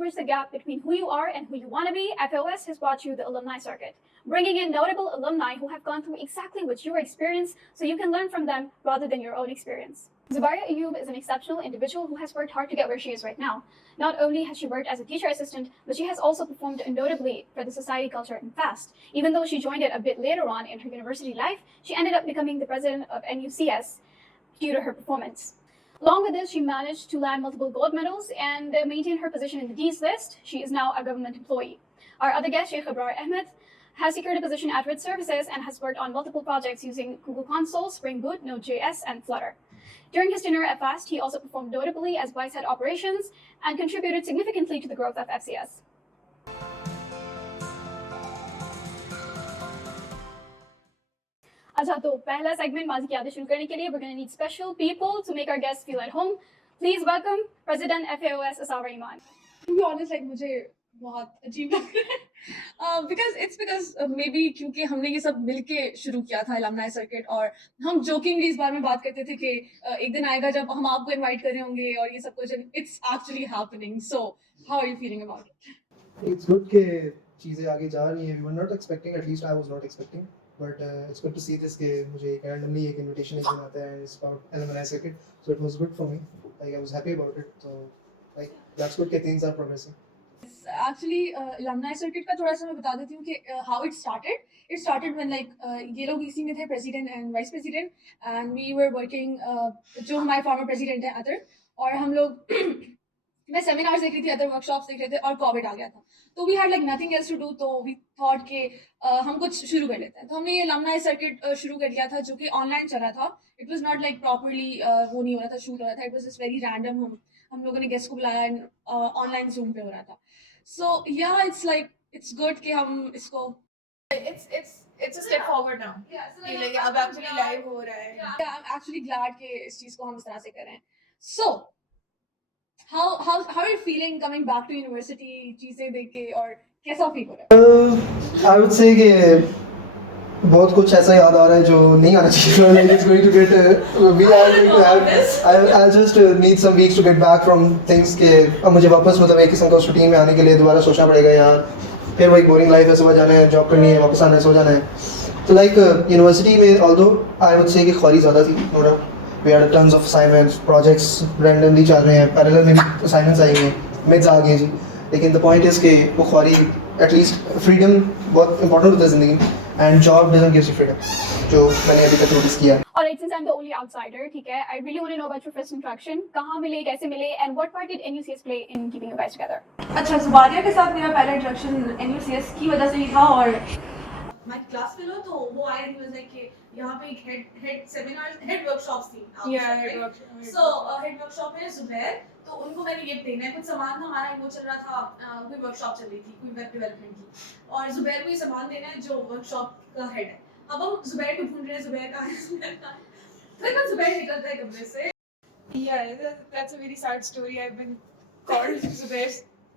bridge the gap between who you are and who you want to be, FOS has brought you the Alumni Circuit, bringing in notable alumni who have gone through exactly what you experienced so you can learn from them rather than your own experience. Zubaria Ayub is an exceptional individual who has worked hard to get where she is right now. Not only has she worked as a teacher assistant, but she has also performed notably for the Society Culture in FAST. Even though she joined it a bit later on in her university life, she ended up becoming the president of NUCS due to her performance. Along with this, she managed to land multiple gold medals and maintain her position in the Dean's List. She is now a government employee. Our other guest, Sheikh Abrar Ahmed, has secured a position at Red Services and has worked on multiple projects using Google Console, Spring Boot, Node.js, and Flutter. During his tenure at FAST, he also performed notably as Vice Head Operations and contributed significantly to the growth of FCS. अच्छा तो पहला segment माजी की यादें शुरू करने के लिए we're going to need special people to make our guests feel at home. Please welcome President FAOS Asawar Iman. To be honest, like मुझे बहुत अजीब लग रहा है because maybe क्योंकि हमने ये सब मिलके शुरू किया था alumni circuit और हम jokingly इस बारे में बात करते थे कि एक दिन आएगा जब हम आपको invite कर रहे होंगे और ये सब कुछ it's actually happening. So how are you feeling about it? It's good कि चीजें आगे जा रही हैं. We were not expecting, at least I was not expecting. But it's good to see this कि मुझे randomly एक invitation एक दिन आता है and it's about alumni circuit. So it was good for me. Like I was happy about it. So like that's good कि things are progressing. Actually, alumni circuit का थोड़ा सा मैं बता देती हूँ कि how it started. It started when like ये लोग इसी में थे president and vice president and we were working जो हमारे former president है अतर और हम लोग मैं seminars देख रही थी, other workshops देख रहे थे और COVID आ गया था तो we had like nothing else to do तो we thought कि हम कुछ शुरू कर लेते हैं तो हमने ये alumni circuit शुरू कर लिया था जो कि online चल रहा था. It was not like properly वो नहीं हो रहा था, shoot हो रहा था. It was just very random. हम लोगों ने guest को बुलाया and online Zoom पे हो रहा था. So yeah, it's like it's good कि हम इसको it's a step forward now. Yeah, so like अब actually live हो रहा है. Yeah, I'm actually glad कि इस चीज को हम इस तरह से कर रहे हैं. So how are you feeling coming back to university चीजें देख के और कैसा फील हो रहा है? I would say कि बहुत कुछ ऐसा याद आ रहा है जो नहीं आना चाहिए. Like it's going to get we are going to have I'll just need some weeks to get back from things के अब मुझे वापस मतलब एक किस्म का उस रूटीन में आने के लिए दोबारा सोचना पड़ेगा यार. फिर वही बोरिंग लाइफ है, सुबह जाना है, जॉब करनी है, वापस आना है, सो जाना है. तो लाइक यूनिवर्सिटी में although I would say कि ख्वारी ज़्यादा थी. No doubt. We had tons of assignments, projects randomly चल रहे हैं, parallel में भी assignments आई हैं, mids आ गए जी. लेकिन the point is कि वो ख्वारी at least freedom बहुत important होता है ज़िंदगी में and job doesn't give you freedom जो मैंने अभी तक notice किया. Alright, since I'm the only outsider, ठीक है, I really want to know about your first interaction. कहाँ मिले, कैसे मिले, and what part did NUCS play in keeping you guys together? अच्छा, जुबारिया के साथ मेरा पहला इंट्रोडक्शन NUCS की वजह से ही था और My class fellow तो वो आए थे was like कि यहाँ पे एक head seminars head workshops थी. So head workshop है जुबैर तो उनको मैंने ये देना है कुछ सामान था हमारा वो चल रहा था कोई वर्कशॉप चल रही थी कोई वेब डेवलपमेंट की और जुबैर को ये सामान देना है जो वर्कशॉप का हेड है. अब हम जुबैर को ढूंढ रहे हैं जुबैर कहाँ है फिर जुबैर निकलता है कमरे से. Yeah, that's a very sad story. I've been called Zubair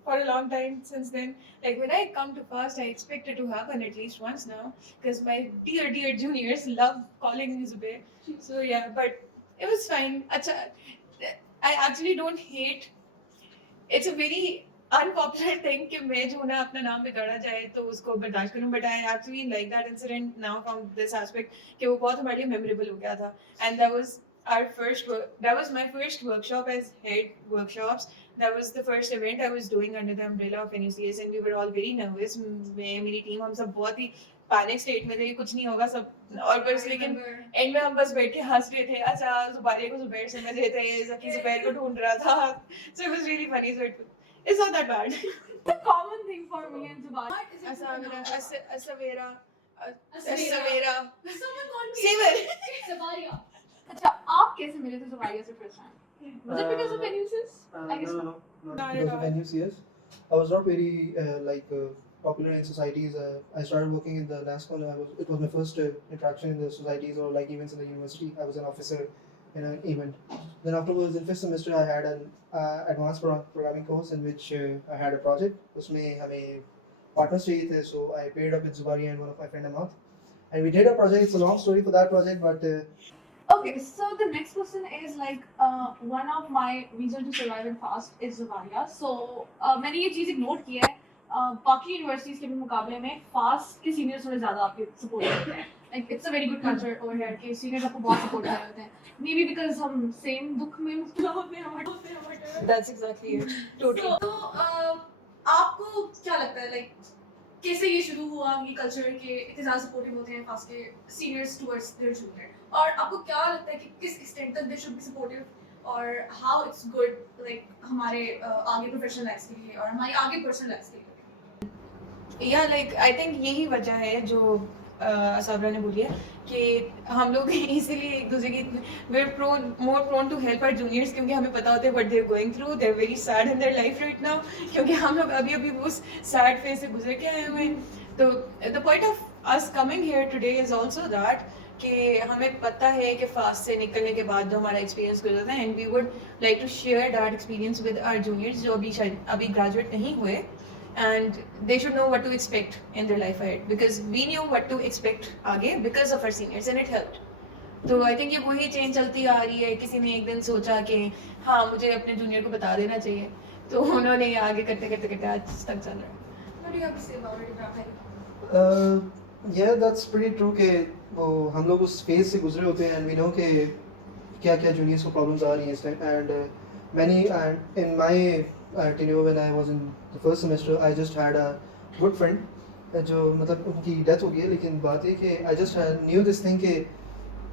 for a long time since then. Like when I come to FAST, I expect it to happen at least once now because my dear juniors love calling me Zubair. So yeah, but it was fine. Achha, I actually don't hate. It's a very unpopular thing कि मैं जो ना अपना नाम बिगाड़ा जाए तो उसको बर्दाश्त करूं. But I actually like that incident now from this aspect कि वो बहुत हमारे लिए memorable हो गया था. And that was my first workshop as head workshops. That was the first event I was doing under the umbrella of NUCS and we were all very nervous. मैं मेरी टीम हम सब बहुत ही पैनिक स्टेट में थे, कुछ नहीं होगा सब और बस लेकिन एंड में हम बस बैठ के हंस रहे थे. अच्छा जुबारिया को जुबैर समझ रहे थे, जकी जुबैर को ढूंढ रहा था. So it was really funny. So it's not that bad. It's a common thing for me and Zubaria. Asavera. Someone called me Saver. Zubaria. अच्छा, आप कैसे मिले थे जुबारिया से first time? Was it because of NUCS? I guess No, not because of NUCS. I was not very popular in societies. I started working in the NASCON. It was my first interaction in the societies or like events in the university. I was an officer in an event. Then afterwards, in 5th semester, I had an advanced programming course in which I had a project. उसमें हमें partners चाहिए थे, so I paired up with Zubaria and one of my friend Amath, and we did a project. It's a long story for that project, but Okay, so the next question is like one of my reason to survive and fast is Zavaria. So मैंने ये चीज़ ignore की है बाकी universities के भी मुकाबले में fast के सीनियर्स थोड़े ज़्यादा आपके सपोर्ट करते हैं like it's a very good culture over here कि सीनियर्स आपको बहुत सपोर्ट कर रहे होते हैं maybe because हम सेम दुख में मुब्तला होते हैं हमारे That's exactly it. Totally. तो आपको क्या लगता है लाइक कैसे ये शुरू हुआ ये कल्चर के इतने ज़्यादा सपोर्टिव होते हैं खास के सीनियर्स टुवर्ड्स देयर जूनियर और आपको क्या लगता है कि किस एक्सटेंट तक दे शुड बी सपोर्टिव और हाउ इट्स गुड लाइक हमारे आगे प्रोफेशनल लाइफ के लिए और हमारी आगे पर्सनल लाइफ के लिए या लाइक आई थिंक यही वजह है जो साबरा ने बोली है कि हम लोग इसीलिए एक दूसरे की we're more prone to help our juniors क्योंकि हमें पता होता है what they're going through, they're very sad in their life right now क्योंकि हम लोग अभी अभी उस sad phase से गुजर के आए हुए हैं तो the point of us coming here today is also that कि हमें पता है कि फास्ट से निकलने के बाद जो हमारा एक्सपीरियंस गुजरता है and we would like to share that experience with our juniors जो अभी शायद अभी ग्रेजुएट नहीं हुए and they should know what to expect in their life ahead because we knew what to expect आगे because of our seniors and it helped. तो I think ये वही चेंज चलती आ रही है किसी ने एक दिन सोचा कि हाँ मुझे अपने जूनियर को बता देना चाहिए तो उन्होंने ये आगे करते करते करते आज तक चल रहा है. What do you have to say about it, Rahul? Yeah, that's pretty true कि वो हम लोग उस फेज से गुजरे होते हैं and we know कि क्या क्या जूनियर्स को प्रॉब्लम्स आ रही हैं इस time and many and in my tenure when I was in the first semester I just had a good friend जो मतलब उनकी डेथ हो गई है लेकिन बात है कि I just knew this thing कि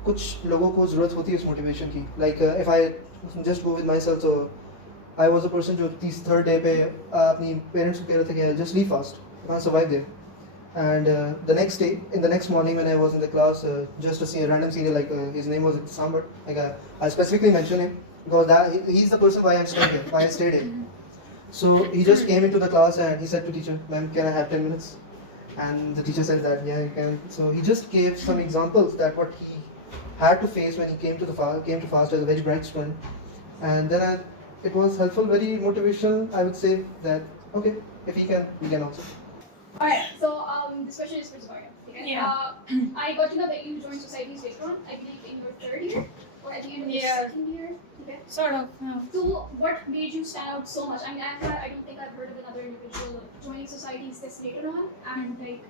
कुछ लोगों को ज़रूरत होती है इस मोटिवेशन की like if I just go with myself so I was a person जो 30th day पे अपनी पेरेंट्स को कह रहे थे कि just leave fast you can't survive there. And the next day, in the next morning when I was in the class, just a random senior, like his name was Sambat, like I specifically mentioned him because he's the person why I'm staying here, why I stayed here. So he just came into the class and he said to teacher, "Ma'am, can I have 10 minutes?" And the teacher said that, yeah, you can. So he just gave some examples that what he had to face when he came to FAST as a very bright student. And then it was helpful, very motivational. I would say that, okay, if he can, we can also. Alright, so this question is for Zavaria. Okay? Yeah. I got to know that you joined societies later on, I believe in your third year or at the end of your Yeah. second year. Okay. Sort of. Yeah. So what made you stand out so much? I mean, I don't think I've heard of another individual joining societies this later on and like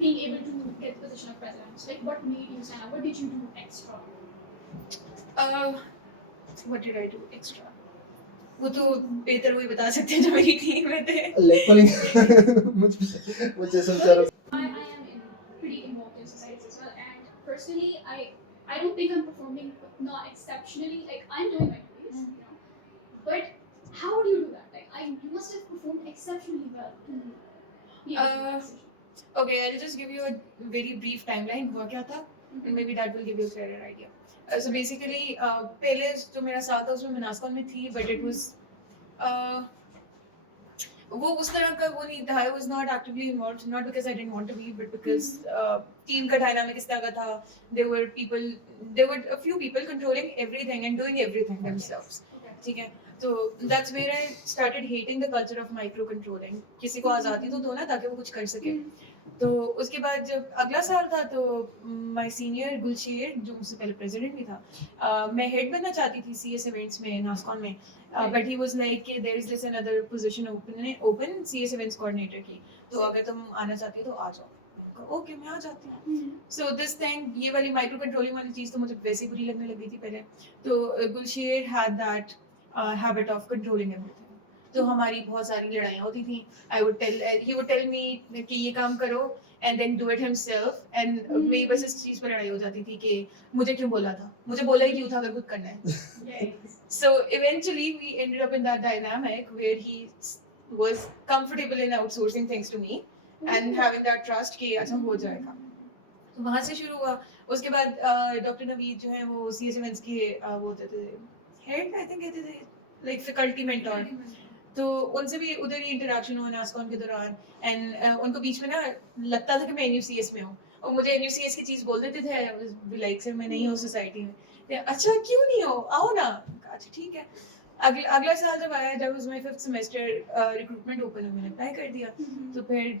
being able to get the position of president. So, like, what made you stand out? What did you do extra? What did I do extra? वो तो बेहतर वही बता सकते हैं जो मेरी team में थे. Leg pulling. मुझे समझा रहा. I am pretty involved in societies as well, and personally, I don't think I'm performing not exceptionally. Like I'm doing my duties, you know. But how do you do that? Like you must have performed exceptionally well to be able to make that decision. Okay, I'll just give you a very brief timeline. हुआ क्या था? And maybe that will give you a clearer idea. So basically, पहले जो मेरा साथ था उसमें मैं नास्कॉन में थी, but it was वो उस तरह का वो नहीं था. I was not actively involved, not because I didn't want to be, but because team का dynamic इस तरह का था. There were a few people controlling everything and doing everything themselves. ठीक है. So that's where I started hating the culture of micro controlling. किसी को आज़ादी तो दो ना ताकि वो कुछ कर सके. तो उसके बाद जब अगला साल था तो माय सीनियर गुलशेर जो मुझसे पहले प्रेसिडेंट भी था मैं हेड बनना चाहती थी सीएस इवेंट्स में नास्कॉन में बट ही वाज लाइक कि there is this another position open CS events coordinator की तो अगर तुम आना चाहती हो तो आ जाओ. ओके मैं आ जाती हूँ. सो दिस थिंग ये वाली माइक्रो कंट्रोलिंग वाली चीज़ तो मुझे वैसे बुरी लगने लगी थी पहले. तो Gulsher had that habit of controlling everything. तो हमारी बहुत सारी लड़ाइयाँ होती थी. ही वुड टेल मी कि ये काम करो and then do it himself and मेरी बस इस चीज़ पर लड़ाई हो जाती थी कि मुझे क्यों बोला था, मुझे बोला ही क्यों था अगर खुद करना है. So eventually we ended up in that dynamic where he was comfortable in outsourcing things to me and having that trust कि अच्छा हो जाएगा. तो वहाँ से शुरू हुआ. उसके बाद डॉक्टर नवीद जो हैं वो सीएस इवेंट्स के वो होते थे हेड आई थिंक कहते थे लाइक फैकल्टी मेंटर. तो उनसे भी उधर ही इंटरेक्शन हुआ नास्कॉन के दौरान एंड उनको बीच में ना लगता था कि मैं एनयूसीएस में हूँ और मुझे एनयूसीएस की चीज़ बोल देते थे लाइक सर मैं नहीं हूँ सोसाइटी में. अच्छा क्यों नहीं हो, आओ ना. अच्छा ठीक है. अगला साल जब आया, that was my 5th semester, recruitment open हुआ, मैंने apply कर दिया. तो फिर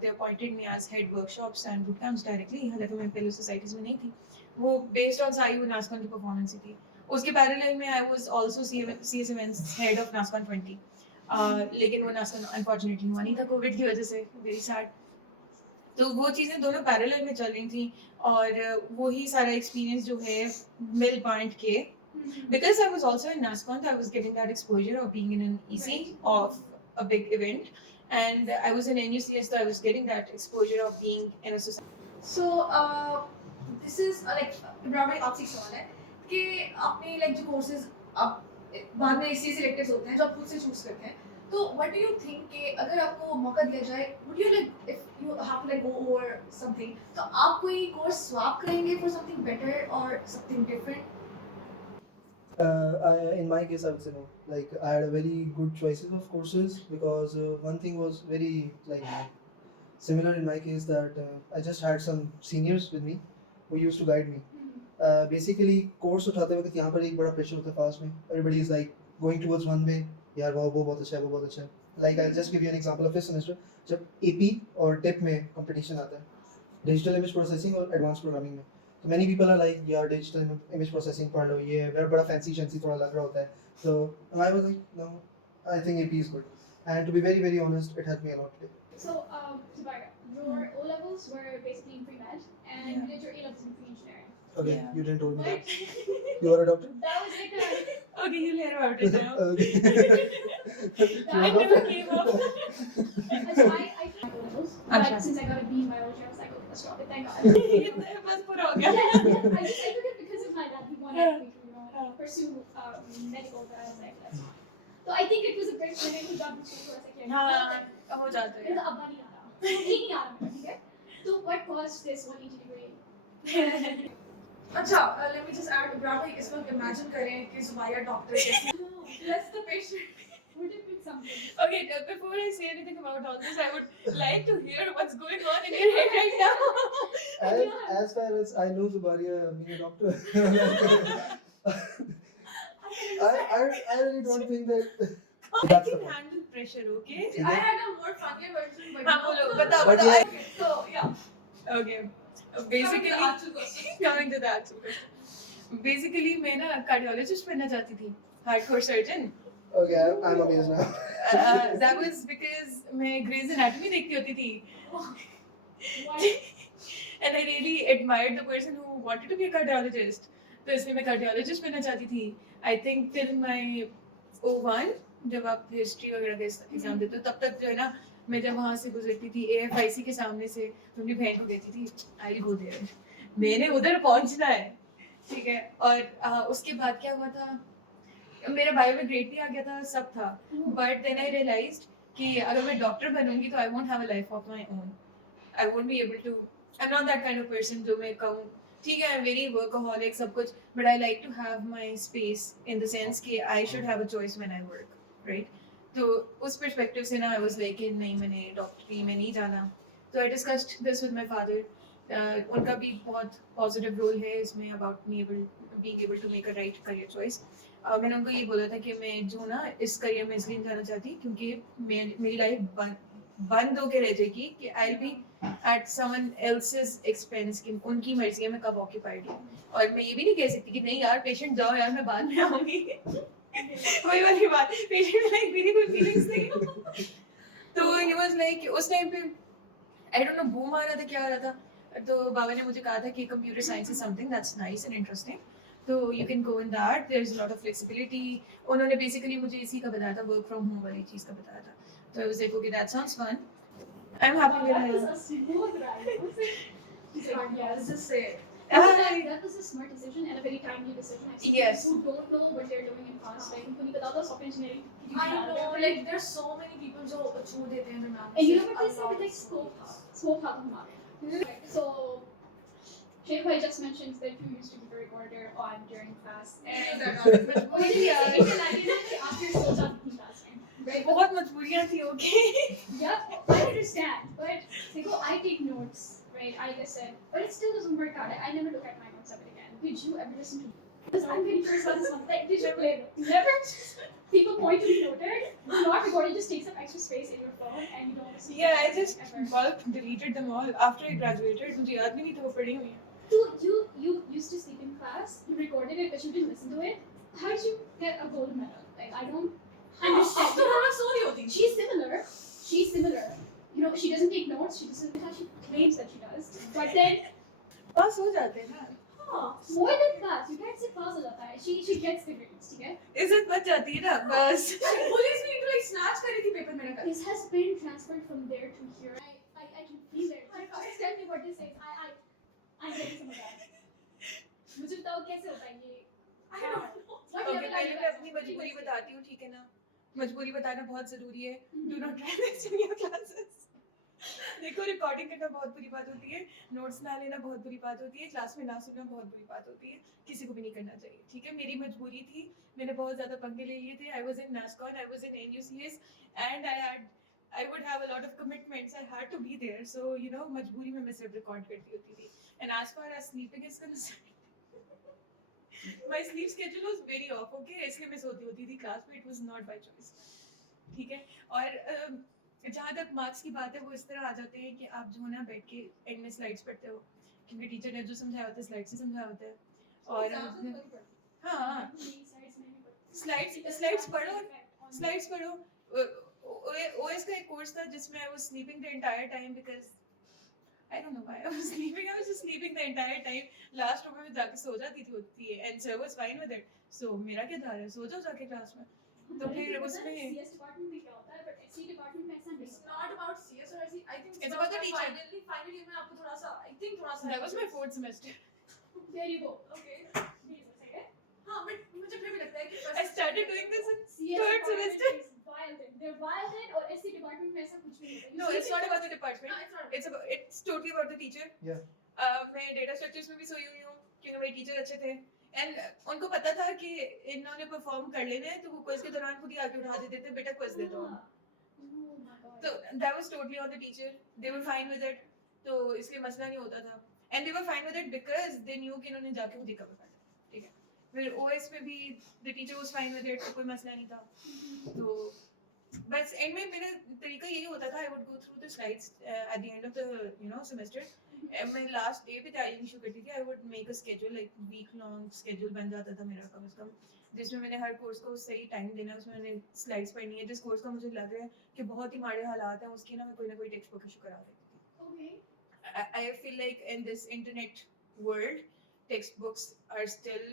they appointed me as head workshops and boot camps directly. हालांकि मैं पहले societies में नहीं थी. वो based on साई NASCON की performance ही थी. उसके parallel में I was also CS events head of NASCON 20. लेकिन वो NASCON unfortunately हुआ नहीं था COVID की वजह से, very sad. तो वो चीज़ें दोनों पैरेलल में चल रही थी और वही सारा एक्सपीरियंस जो है मिल बांट के, because I was also in NASCON, I was getting that exposure of being in an EC of a big event, and I was in NUCS, so I was getting that exposure of being in a society. So this is like Imran भाई आपसे एक सवाल है कि आपने like जो courses आप बाद में इससे सिलेक्टेड होते हैं जो आप खुद से चूज करते हैं, तो what do you think कि अगर आपको मौका दिया जाए, would you like if you have to like go over something, तो आप कोई course swap करेंगे for something better or something different? In my case, I would say no. Like I had a very good choices of courses because one thing was very like similar in my case that I just had some seniors with me who used to guide me. Basically, course उठाते वक्त यहाँ पर एक बड़ा pressure होता है fast में. Everybody is like going towards one way. यार वो बहुत अच्छा है, वो बहुत अच्छा है. Like I'll just give you an example of this semester. जब AP और TIP में competition आता है, digital image processing और advanced programming में. So many people are like, यार digital image processing पढ़ लो, ये बड़ा fancy थोड़ा लग रहा होता है. So I was like, no, I think AP is good. And to be very very honest, it helped me a lot today. So, Zubaira, your O levels were basically in pre-med, and you did your A levels in pre-engineering. Okay, Yeah. you didn't told me But that. You are a doctor? that was like a Okay, you'll hear about it now. I I never came up. so I took my O levels, but Acha. since I got a B in biology, I was like, okay, let's drop it. Thank God. बस पूरा हो Yeah, गया. yeah, I took it because of my dad. He wanted me to, pursue medical, but I was like, let's not. So I think it was a great feeling to jump into थोड़ा सा खेलने. हाँ, हो जाता है. मेरा अब्बा नहीं आ रहा, नहीं आ रहा मेरा, ठीक है? तो what caused this 180 degree? अच्छा, let me just add, Imran भाई इस वक्त imagine करें कि जुबाइर डॉक्टर कैसी bless the patient. Would it be something? Okay, before I say anything about all this, I would like to hear what's going on in your head right now. As far as I know, Zubaria being a doctor, I really don't think that. I can handle pressure, okay? I had a more funnier version, but हाँ बोलो, बताओ, But बताओ. yeah. Okay, so yeah. Okay. Basically, coming to the actual question. Basically, मैं ना cardiologist बनना चाहती थी, hardcore surgeon. Okay, I'm amazed now. That was because मैं Grey's Anatomy देखती होती थी. Why? And I really admired the person who wanted to be a cardiologist. तो इसलिए मैं cardiologist बनना चाहती थी. I think till my O1, जब आप history वगैरह के एग्जाम देते हो, तब तक जो है ना, मैं जब वहाँ से गुजरती थी AFIC के सामने से, तो अपनी बहन को कहती थी, I'll go there. मैंने उधर पहुँचना है, ठीक है? और उसके बाद क्या हुआ था? मेरा बायो में ग्रेड भी आ गया था, सब था. But then I realized कि अगर मैं डॉक्टर बनूंगी तो I won't have a life of my own. I won't be able to. I'm not that kind of person जो मैं कहूँ, ठीक है, I'm very workaholic सब कुछ, but I like to have my space in the sense कि I should have a choice when I work, right? तो उस perspective से ना I was like कि नहीं, मैंने डॉक्टरी में नहीं जाना. So I discussed this with my father. उनका भी बहुत positive role है इसमें about me being able to make a right career choice. मैंने उनको ये बोला था कि मैं जो ना इस करियर में इसलिए जाना चाहती क्योंकि मेरी लाइफ बंद होके रह जाएगी कि I'll be at someone else's expense कि उनकी मर्जी है मैं कब occupied हूँ. और मैं ये भी नहीं कह सकती कि नहीं यार पेशेंट जाओ यार मैं बाद में आऊँगी. वही वाली बात, पेशेंट लाइक मेरी कोई फीलिंग्स नहीं. तो he was like उस टाइम पे I don't know बूम आ रहा था क्या आ रहा था, तो बाबा ने मुझे कहा था कि computer science is something that's nice and interesting. तो you can go in that. There's a lot of flexibility. उन्होंने basically मुझे इसी का बताया था, work from home वाली चीज़ का बताया था. So I was like, okay, that sounds fun. I'm happy with That was it. a smooth ride. She's like, Let's yes. just say it. That was a smart decision and a very timely decision. I've seen Yes. people who don't know what they're doing in class. Like, उनको नहीं पता होता software engineering. I know, like there's so many people जो छोड़ देते हैं ना. And you know what they said? Like scope था तुम्हारे. So, Sheikh Bhai just mentioned that you used to be the recorder on during class. And मजबूरियाँ after school time class, right? बहुत मजबूरियाँ थी, okay. Yeah, I understand, but Siko, I take notes, right? I listen, but it still doesn't work out. I never look at my notes ever again. Did you ever listen to? Because I'm very curious about this one. Like, did you play? Never. People point to be noted. Do not record it. Just takes up extra space in your phone, and you don't want to see. Yeah, I just ever. bulk deleted them all after I graduated. मुझे याद भी नहीं था वो पढ़ी हुई हैं. Dude, you used to sleep in class. You recorded it, but you didn't listen to it. How did you get a gold medal? Like, I don't understand. तो हमारा सो नहीं होती. She's similar. You know, she doesn't take notes. She doesn't. She claims that she does. But then, पास हो जाते हैं ना. more than class, you can't say pass हो जाता है. She gets the grades, ठीक है? इज्जत बच जाती है ना बस. पुलिस भी तो like snatch करी थी पेपर मेरा. This has been transferred from there to here. I can feel it. Just tell me what this is. I'm getting some of that. मुझे बताओ कैसे होता है ये? I don't know. What okay level are पहले you मैं at? अपनी मजबूरी बताती हूँ, ठीक है ना. मजबूरी बताना बहुत जरूरी है. Do not try this in your classes. देखो रिकॉर्डिंग करना बहुत बुरी बात होती है, नोट्स ना लेना बहुत बुरी बात होती है, क्लास में ना सुनना बहुत बुरी बात होती है. किसी को भी नहीं करना चाहिए, ठीक है. मेरी मजबूरी थी, मैंने बहुत ज़्यादा पंगे ले लिए थे. I was in Nascon, I was in NUCS and I would have a lot of commitments. I had to be there. So, you know, मजबूरी में मैं सिर्फ रिकॉर्ड करती होती थी. And as far as sleeping is concerned, my sleep schedule was very off, okay? इसलिए मैं सोती होती थी क्लास में. It was not by choice. ठीक है. और जहाँ तक मार्क्स की बात है, वो इस तरह आ जाते हैं कि आप जो है ना बैठ के एंड में स्लाइड्स पढ़ते हो, क्योंकि टीचर ने जो समझाया होता है स्लाइड से समझाया होता है. और हाँ, स्लाइड्स पढ़ो. OS का एक कोर्स था जिसमें I was sleeping the entire time because I don't know why I was sleeping. I was just sleeping the entire time. Last room में जाके सो जाती थी and sir was fine with it. So मेरा क्या था, सो जाओ जाके क्लास में. तो फिर उसमें CS डिपार्टमेंट में क्या होता है, but SC डिपार्टमेंट में ऐसा नहीं It's होता. not about CS or SC. I think It's about the teacher. Final year में आपको थोड़ा सा, I think थोड़ा सा. that was my 4th semester. There you go. Okay. Please, okay? हाँ, but मुझे फिर भी लगता है कि I started doing this in CS 3rd department semester. is violent. They're violent, और SC डिपार्टमेंट में ऐसा कुछ नहीं होता. You No, sleep it's in not class. about the department. No, it's not. It's totally about the teacher. Yeah. मैं data structures में भी सोई हुई हूँ क्योंकि मेरे टीचर अच्छे थे एंड उनको पता था कि इन्होंने परफॉर्म कर लेना है, तो वो क्विज के दौरान खुद ही आके उठा देते थे, बेटा क्विज दे दो. Oh my God. तो that was totally on the teacher. They were fine with it. तो इसलिए मसला नहीं होता था. And they were fine with it because they knew कि इन्होंने जाके खुद ही कवर करना है, ठीक है. फिर OS में भी the teacher was fine with it, तो कोई मसला नहीं था. तो बस एंड में मेरा तरीका यही होता था. I would go through the slides at the end of the semester. मैं लास्ट डे पे तैयारी शुरू करती थी. I would make a schedule, like week long schedule बन जाता था मेरा कम से कम, जिसमें मैंने हर कोर्स को सही टाइम देना है. उसमें मैंने स्लाइड्स पढ़नी है. जिस कोर्स का मुझे लग रहा है कि बहुत ही माड़े हालात हैं, उसकी ना कोई टेक्स्ट बुक इशू करा देती थी. Okay. I feel like in this internet world, textbooks are still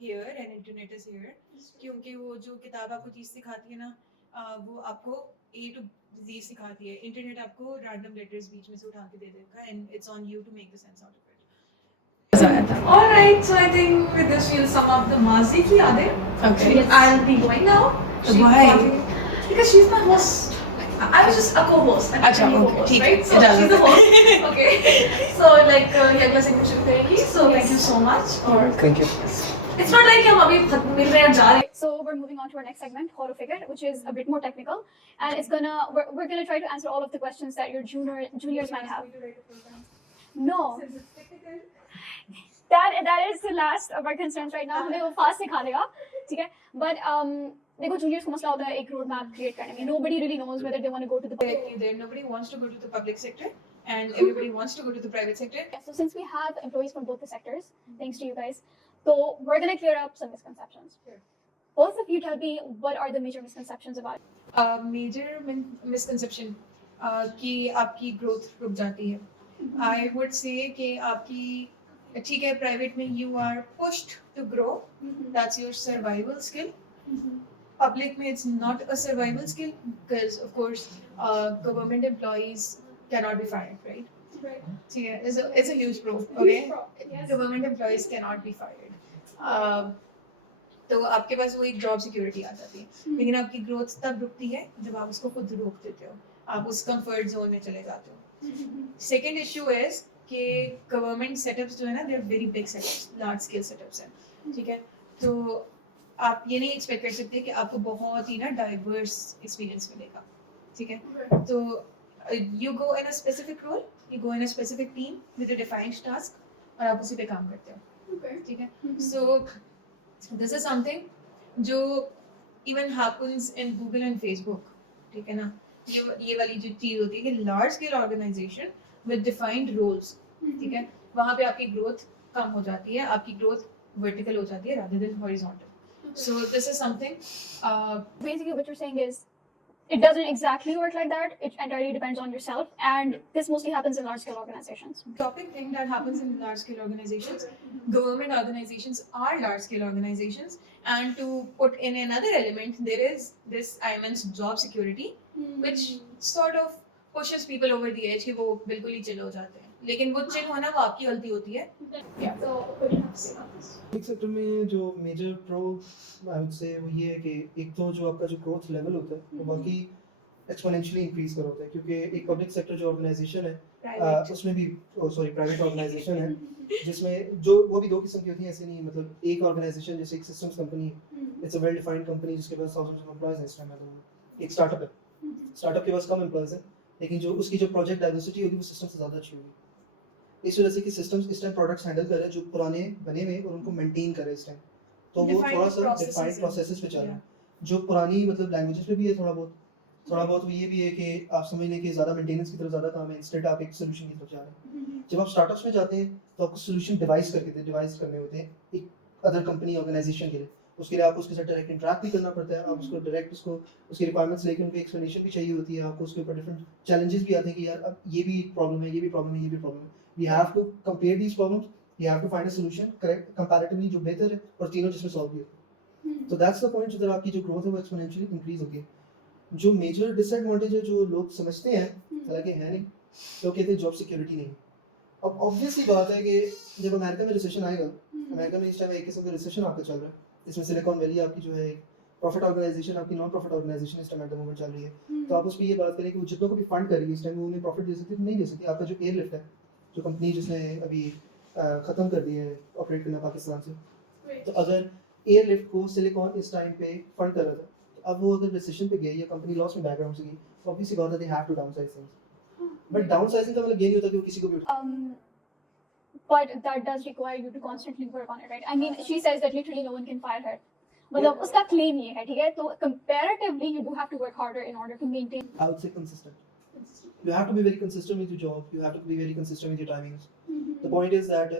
here and internet is here. क्योंकि वो जो किताब आपको चीज़ सिखाती है ना, वो आपको A to Z सिखाती है. इंटरनेट आपको रैंडम लेटर्स बीच में से उठा के दे देगा and it's on you to make the sense out of it. Alright, so I think with this we'll sum up the Mazi ki yadein. Okay. I'll be going now. Why? Because she's my host. I was just a co-host. I'm अच्छा, a okay, co-host, ठीक है, right? So इजाज़त she's the है. host. Okay. So like ये अगला segment शुरू करेंगी. So thank you so much. और Thank you. it's not like हम अभी मिल रहे हैं जा रहे हैं. So we're moving on to our next segment, Horror Figure, which is a bit more technical, and we're gonna try to answer all of the questions that your juniors might have. No, that is the last of our concerns right now. हमें वो fast सिखा देगा, ठीक है? But देखो juniors को मसला होता है एक road map create करने में. Nobody really knows whether they want to go to the Directly there, nobody wants to go to the public sector and everybody wants to go to the private sector. Yeah, so since we have employees from both the sectors, thanks to you guys, so we're gonna clear up some misconceptions. Sure. Both of you tell me what are the major misconceptions about it. Major misconception कि आपकी growth रुक जाती है. I would say कि आपकी ठीक है private में you are pushed to grow. That's your survival skill. Public में it's not a survival skill because of course government employees cannot be fired, right? Right. ठीक है, it's a huge pro, okay? Yes. Government employees cannot be fired. तो आपके पास वो एक job security आ जाती है, लेकिन आपकी ग्रोथ तब रुकती है जब आप उसको खुद रोक देते हो, आप उस कंफर्ट जोन में चले जाते हो. सेकेंड इशू इज कि गवर्नमेंट सेटअप्स जो है ना, they are very big setups, large scale setups हैं, ठीक है. तो आप ये नहीं एक्सपेक्ट कर सकते कि आपको बहुत ही ना डाइवर्स एक्सपीरियंस मिलेगा, ठीक है. तो you go in a specific role, you go in a specific team with a defined task और आप उसी पे काम करते हो, Okay. ठीक है. So दिस इज समथिंग जो even happens in Google and Facebook, ठीक है ना, ये वाली जो चीज होती है कि large scale organisation with defined roles, ठीक है, वहाँ पे आपकी ग्रोथ कम हो जाती है, आपकी ग्रोथ वर्टिकल हो जाती है rather than horizontal. So this is something Basically, what you're saying is it doesn't exactly work like that. It entirely depends on yourself, and this mostly happens in large scale organizations. topic thing that happens in large scale organizations. Government organizations are large scale organizations, and to put in another element, there is this immense job security, which sort of pushes people over the edge कि वो बिल्कुल ही chill हो जाते हैं, लेकिन वो chill होना वो आपकी गलती होती है. Yeah. So, what do you have to say about this? Public sector में जो major pro I would say वो ये है कि एक तो जो आपका जो ग्रोथ लेवल होता है वो बाकी एक्सपोनेंशियली इंक्रीज कर होता है, क्योंकि एक पब्लिक सेक्टर जो ऑर्गेनाइजेशन है Private. उसमें भी प्राइवेट ऑर्गेनाइजेशन है जिसमें जो वो भी दो किस्म की होती हैं, ऐसे नहीं, मतलब एक ऑर्गेनाइजेशन जैसे एक सिस्टम्स कंपनी है, it's a well defined company जिसके पास थाउजेंड्स ऑफ एम्प्लॉयज हैं इस टाइम में. एक स्टार्टअप है, स्टार्टअप के पास कम एम्प्लॉयज हैं लेकिन जो उसकी जो प्रोजेक्ट डाइवर्सिटी होगी वो सिस्टम से ज़्यादा अच्छी होगी. इस वजह से कि सिस्टम्स इस टाइम प्रोडक्ट्स हैंडल कर रहे हैं जो पुराने बने हुए और उनको मेंटेन कर रहे हैं इस टाइम, तो वो Defined थोड़ा सा processes डिफाइंड हैं. प्रोसेसेस पे चल रहा है. Yeah. जो पुरानी मतलब लैंग्वेजेस पे भी है थोड़ा बहुत ये भी है कि आप समझ लें कि ज़्यादा मेंटेनेंस की तरफ ज़्यादा काम है, इंस्टेड आप एक सोल्यूशन की तरफ जा रहे हैं. जब आप स्टार्टअप्स में जाते हैं तो आपको सोल्यूशन डिवाइस करने होते हैं एक अदर कंपनी ऑर्गेनाइजेशन के लिए. उसके लिए आपको उसके साथ डायरेक्ट इंटरेक्ट भी करना पड़ता है, आप उसको डायरेक्ट उसकी रिक्वायरमेंट्स लेके उनको एक्सप्लेनेशन भी चाहिए होती है, आपको उसके ऊपर डिफरेंट चैलेंजेस भी आते हैं कि यार अब ये भी प्रॉब्लम है, ये भी प्रॉब्लम है, ये भी प्रॉब्लम है. We have to compare these problems, we have to find a solution correct comparatively जो बेहतर है और तीनों जिसमें सॉल्व भी हो. तो दैट्स द पॉइंट जिधर आपकी जो ग्रोथ है वो एक्सपोनेंशियली इंक्रीज होगी. जो मेजर डिसएडवांटेज है जो लोग समझते हैं, हालांकि है नहीं, लोग कहते हैं जॉब सिक्योरिटी नहीं. अब ऑब्वियसली बात है कि जब अमेरिका में रिसेशन आएगा, अमेरिका में इस टाइम एक किस्म का रिसेशन आपका चल रहा है, इसमें सिलिकॉन वैली आपकी जो है प्रॉफिट ऑर्गेनाइजेशन, आपकी नॉन प्रॉफिट ऑर्गेनाइजेशन इस टाइम एट द मोमेंट चल रही है. तो आप उस पर ये बात करें कि वो जितनों को भी फंड कर रही है इस टाइम वो उन्हें प्रॉफिट दे सकती है, नहीं दे सकती. आपका जो एयरलिफ्ट है, जो कंपनी जिसने अभी ख़त्म कर दिया है ऑपरेट करना पाकिस्तान से, तो अगर एयरलिफ्ट को सिलिकॉन इस टाइम पे फंड कर रहा था, तो अब वो अगर रिसेशन पे गई या कंपनी लॉस में बैकग्राउंड से गई, तो ऑब्वियसली बात है they have to downsize things. But downsizing का मतलब ये नहीं होता कि वो किसी को भी But that does require you to constantly work on it, right? I mean, she says that literally no one can fire her. मतलब उसका claim ये है, ठीक है? तो comparatively you do have to work harder in order to maintain. I would say consistent. You have to be very consistent with your job. You have to be very consistent with your timings. The point is that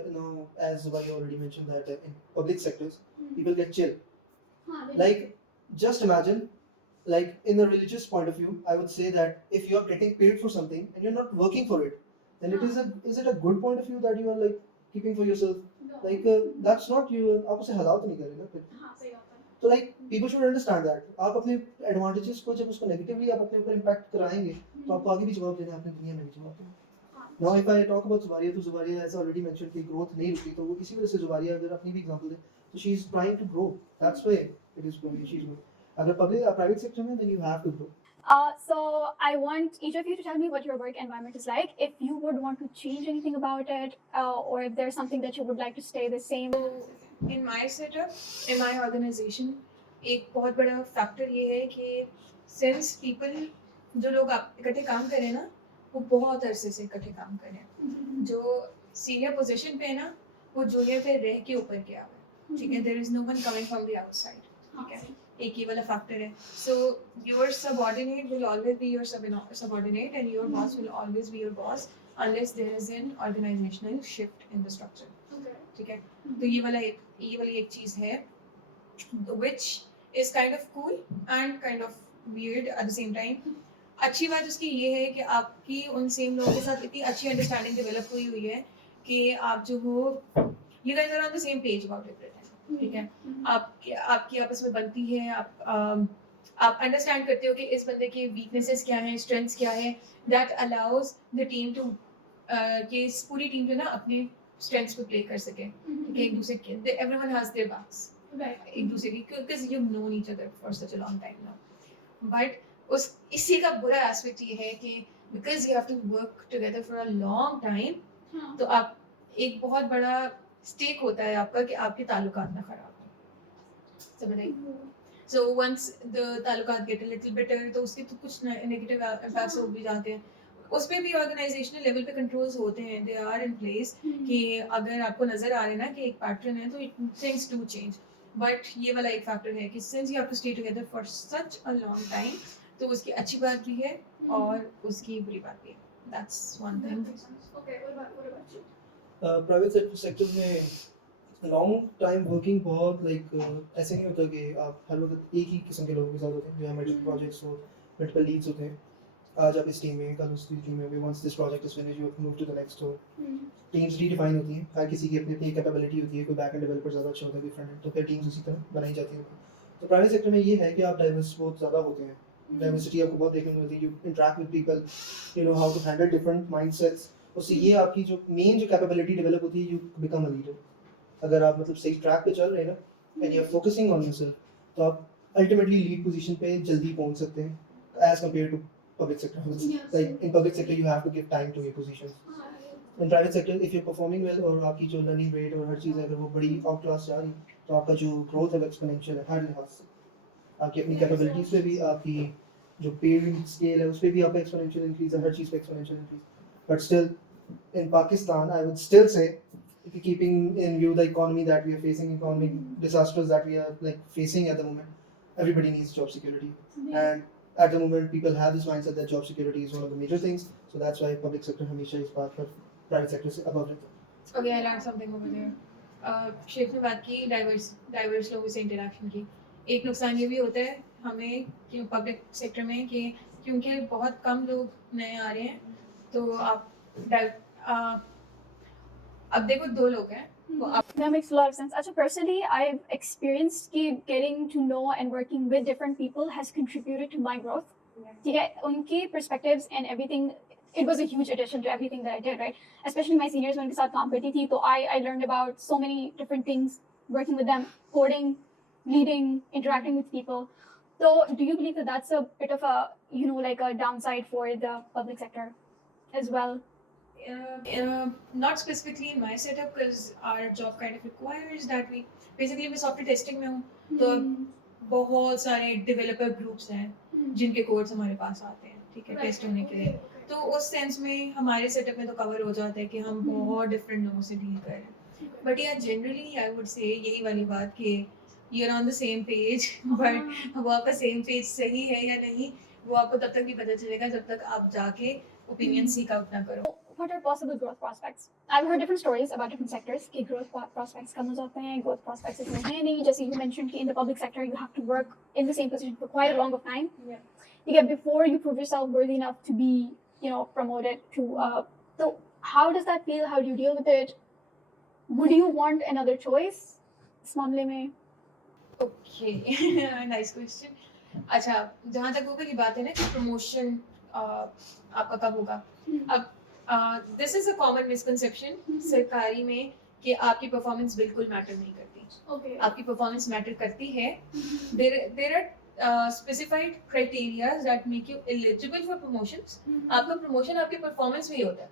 as Zubai already mentioned, that in public sectors, people get chill. Like, just imagine, like in a religious point of view, I would say that if you are getting paid for something and you're not working for it, then is it a good point of view that you are like keeping for yourself? Like that's not you. आप उसे हलाल तो नहीं कर रहे ना फिर. तो like people should understand that. आप अपने advantages को जब उसको negatively आप अपने ऊपर impact कराएंगे, तो आपको आगे भी जवाब देना है, अपनी दुनिया में भी जवाब देना है. Now if I talk about Zubaria, तो Zubaria has already mentioned कि growth नहीं रुकी, तो वो इसी वजह से Zubaria अगर अपनी भी example दे, तो she is trying to grow. That's why it is growing. She is growing. अगर private sector में, then you have to grow. So I want each of you to tell me what your work environment is like. If you would want to change anything about it, or if there's something that you would like to stay the same. In my setup, in my organization, एक बहुत बड़ा factor ये है कि since people जो लोग इकट्ठे काम कर रहे हैं ना, वो बहुत अरसे से इकट्ठे काम कर रहे हैं. जो सीनियर पोजीशन पे है ना, वो जूनियर पे रह के ऊपर गया हुआ है, ठीक है. There is no one coming from the outside, ठीक है. एक ये वाला फैक्टर है. So your subordinate will always be your subordinate and your boss will always be your boss unless there is an organizational shift in the structure. ठीक है. तो ये वाली एक चीज है which is kind of cool and kind of weird at the same time. अच्छी बात उसकी ये है कि आपकी उन सेम लोगों के साथ इतनी अच्छी अंडरस्टैंडिंग डेवलप हुई है कि आप जो हो you guys are on the same page about everything. ठीक है. आपकी आपस में बनती है, आप अंडरस्टैंड करते हो कि इस बंदे की वीकनेसेस क्या हैं, स्ट्रेंथ्स क्या हैं. That allows the team to कि पूरी टीम जो ना अपने स्ट्रेंथ्स पे प्ले कर सके, ठीक है. एक दूसरे के एवरीवन हैज देयर बैक्स, एक दूसरे की, because you have known each other for such a long time now. But इसी का बुरा एस्पेक्ट ये है कि because you have to work together for a long time, तो आप एक बहुत बड़ा स्टेक होता है आपका कि आपके ताल्लुकात ना खराब हो. समझ रहे? So once the ताल्लुकात get a little bitter, तो उसके तो कुछ नेगेटिव इम्पैक्ट्स हो भी जाते हैं. उस पे भी ऑर्गेनाइजेशनल लेवल पे कंट्रोल्स होते हैं, दे आर इन प्लेस कि अगर आपको नजर आ रहा है ना कि एक पैटर्न है, तो थिंग्स डू चेंज. बट ये वाला एक फैक्टर है कि since you have to stay together for such a long time, तो उसकी अच्छी बात भी है और उसकी बुरी बात भी है. That's one thing. Okay, what about you? Private sector में लॉन्ग टाइम वर्किंग बहुत ऐसे नहीं होता कि आप हर वक्त एक ही किस्म के लोगों के साथ होते हैं. जो मल्टीपल प्रोजेक्ट्स हो, मल्टीपल लीड्स होते हैं. आज आप इस टीम में, कल उस टीम में, once this project is finish you have to move to the next. तो टीम्स रीडिफाइन होती हैं. हर किसी की अपनी अपनी कैपेबिलिटी होती है. कोई बैक एंड डेवलपर ज़्यादा अच्छा होता है, कोई फ्रंट एंड, तो फिर टीम्स उसी तरह बनाई जाती हैं. तो प्राइवेट सेक्टर में ये है कि आप डाइवर्स बहुत ज़्यादा होते हैं. डाइवर्सिटी आपको बहुत देखने को मिलती है. You interact with people, you know how to handle different mindsets. उससे ये आपकी जो मेन जो कैपेबिलिटी डेवलप होती है, यू बिकम अ लीडर. अगर आप मतलब सही ट्रैक पे चल रहे हैं ना, and you are focusing on yourself, तो आप अल्टीमेटली लीड पोजीशन पे जल्दी पहुंच सकते हैं as compare to public sector. Like in public sector you have to give time to your positions. In private sector if you are performing well और आपकी जो लर्निंग रेट और हर चीज़ है अगर वो बड़ी आउट क्लास जा रही, तो आपका जो ग्रोथ है एक्सपोनेंशियल है हर लिहाज से. आपकी अपनी कैपेबिलिटीज पे भी, आपकी जो पेड स्केल है उस पर भी आपका एक्सपोनेंशियल इंक्रीज है. हर चीज़ पे exponential increase. But still in Pakistan, I would still say, if you're keeping in view the economy that we are facing, economic disasters that we are facing at the moment, everybody needs job security. And at the moment, people have this mindset that job security is one of the major things. So that's why public sector हमेशा इस बात पर private sector से above रहता है. Okay, I'll add something over there. Sheikh ने बात की डाइवर्स लोगों से इंटरेक्शन की. एक नुकसान ये भी होता है हमें कि पब्लिक सेक्टर में कि क्योंकि बहुत कम लोग नए आ रहे हैं, तो आप अब देखो 2 लोग हैं तो आप That makes a lot of sense. Actually, personally, I've experienced कि getting to know and working with different people has contributed to my growth. ठीक है, उनकी perspectives and everything, it was a huge addition to everything that I did, right? Especially my seniors, उनके साथ काम करती थी, तो I learned about so many different things working with them, coding, leading, interacting with people. So, do you believe that that's a bit of a, you know, like a downside for the public sector as well? Not specifically in my setup because our job kind of requires that we basically मैं software testing में हूँ, तो बहुत सारे developer groups हैं जिनके codes हमारे पास आते हैं, ठीक है, टेस्ट होने के लिए. तो उस सेंस में हमारे सेटअप में तो कवर हो जाता है कि हम बहुत डिफरेंट लोगों से डील कर रहे हैं. बट या जनरली आई वुड से यही वाली बात कि you are on the same page, but वो आपका सेम पेज सही है या नहीं वो आपको तब तक नहीं पता चलेगा जब तक आप जाके ओपिनियन सीक आउट ना करो. What are possible growth prospects? I've heard different stories about different sectors. कि growth prospects कम हो जाते हैं, growth prospects इतने हैं नहीं. जैसे you mentioned कि in the public sector you have to work in the same position for quite a long of time. Yeah. You get before you prove yourself worthy enough to be, you know, promoted to. So how does that feel? How do you deal with it? Would you want another choice? इस मामले में. Okay, nice question. अच्छा, जहाँ तक वो वाली बात है ना कि प्रमोशन आपका कब होगा. अब this is a common misconception सरकारी में कि आपकी परफॉर्मेंस बिल्कुल मैटर नहीं करती. Okay. आपकी परफॉर्मेंस मैटर करती है. There are specified criterias that make you eligible for promotions. आपका प्रमोशन आपके परफॉर्मेंस में ही होता है.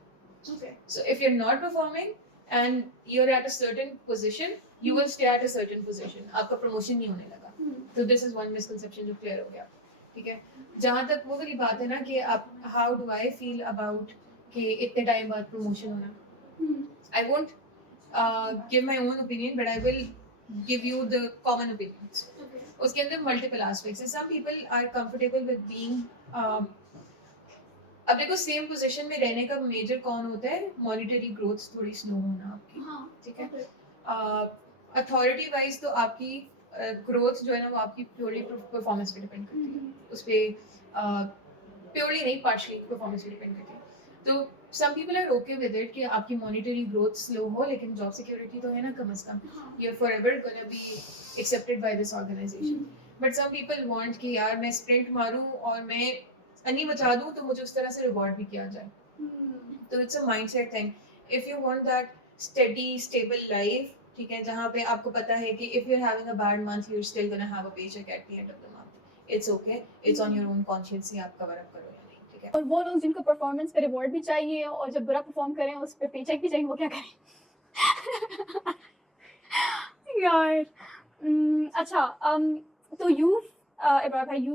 Okay. So if you're not performing and you're at a certain position, you will stay at a certain position. आपका promotion नहीं होने लगा. तो this is one misconception जो clear हो गया. ठीक है. जहाँ तक वो वाली बात है ना कि आप how do I feel about कि इतने टाइम बाद प्रमोशन होना. I won't give my own opinion, but I will give you the common opinions. Okay. उसके अंदर multiple aspects हैं. Some people are comfortable with being अब देखो सेम पोजीशन में रहने का मेजर कौन होता है, मॉनिटरी ग्रोथ थोड़ी स्लो होना आपकी. ठीक है. अथॉरिटी वाइज तो आपकी ग्रोथ जो है ना वो आपकी प्योरली परफॉर्मेंस पे डिपेंड करती है. उस पर प्योरली नहीं पार्शली परफॉर्मेंस पे डिपेंड करती है. तो some people are okay with it कि आपकी मॉनिटरी ग्रोथ स्लो हो लेकिन जॉब सिक्योरिटी तो है ना कम से कम. You are forever gonna be accepted by this organization. But some people want कि यार मैं स्प्रिंट मारूं और मैं अन्नी मचा दूं तो मुझे उस तरह से रिवॉर्ड भी किया जाए. तो it's a mindset thing. If you want that steady stable life, ठीक है, जहाँ पे आपको पता है कि if you are having a bad month you are still gonna have a paycheck at the end of the month. It's okay. It's on your own conscious कि आप कवर अप करो या नहीं. ठीक है. और वो लोग जिनको परफॉर्मेंस पे रिवॉर्ड भी चाहिए और जब बुरा परफॉर्म करें उस पे पेचेक भी चाहिए, वो क्या करें? यार. अच्छा, तो इब्रार भाई,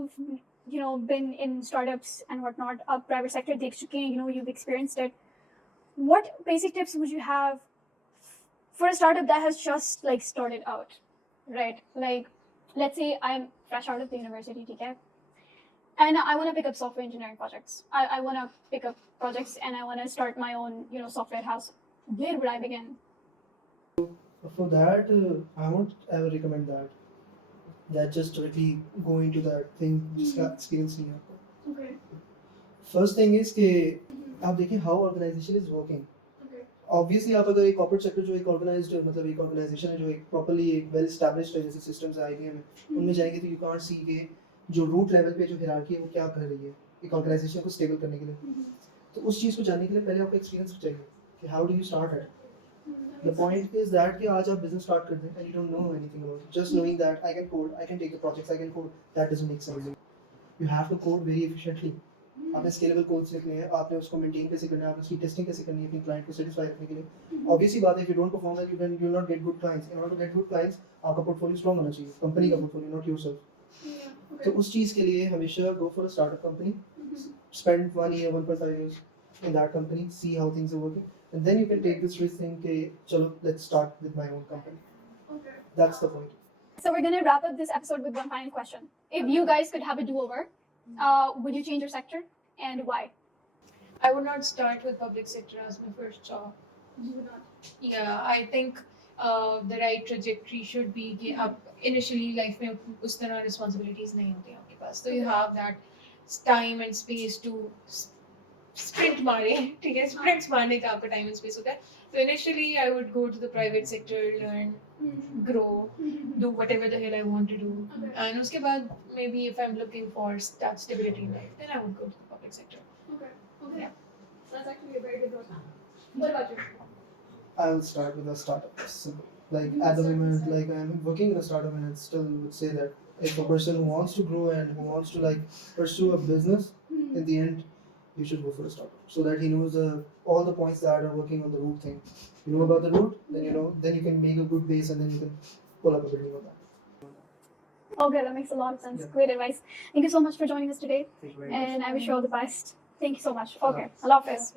you've been in startups and whatnot, private sector देख चुके हैं, you've experienced it. What basic tips would you have for a startup that has just like started out? right? Like, let's say I'm fresh out of the university, okay? And I want to pick up software engineering projects. I want to pick up projects and I want to start my own, software house. Where would I begin? For that, I won't ever recommend that. That just directly go into that thing जिसका experience नहीं है आपको. Okay. First thing is कि आप देखिए how organization is working. Okay. Obviously आप अगर एक corporate sector जो एक organized मतलब एक organization है जो एक properly एक well established है जैसे systems है IBM है उनमें जाएंगे तो you can't see कि जो root level पे जो hierarchy है वो क्या कर रही है एक organization को stable करने के लिए. तो उस चीज़ को जानने के लिए पहले आपको experience चाहिए कि how do you start it. The point is that कि आज आप business start कर दें and you don't know anything about it. Just knowing that I can code, I can take the projects, I can code, that doesn't make sense. You have to code very efficiently. आपने scalable codes लिखने हैं, आपने उसको maintain कैसे करना है, आपने उसकी testing कैसे करनी है अपनी client को satisfy रखने के लिए. Obviously बात है if you don't perform well, you will not get good clients. In order to get good clients, आपका portfolio strong होना चाहिए, company का portfolio, not yourself. तो उस चीज़ के लिए हमेशा go for a startup company, spend 1 year, 1.5 years in that company, see how things are working. And then you can take this risk saying, okay, chalo, let's start with my own company. Okay. That's the point. So we're gonna wrap up this episode with one final question. If you guys could have a do-over, would you change your sector and why? I would not start with public sector as my first job. You would not. Yeah, I think the right trajectory should be कि आप initially life में उस तरह responsibilities नहीं होती आपके पास, so you have that time and space to sprint मारे, ठीक है, sprints मारने का आपका time and space होता है. So initially I would go to the private sector, learn, grow, do whatever the hell I want to do, and उसके बाद maybe if I'm looking for that stability in life, then I would go to the public sector. Okay. Okay. That's actually a very good roadmap. What about you? I'll start with a startup. Simple. Like at the moment, like I'm working in a startup, and I still would say that if a person who wants to grow and who wants to like pursue a business, in the end, you should go for a startup so that he knows all the points that are working on the root thing. You know about the root, then then you can make a good base and then you can pull up a building on that. Okay, that makes a lot of sense. Yeah. Great advice. Thank you so much for joining us today, Thank you very much. and I wish you all the best. Thank you so much. Okay, Allah Hafiz.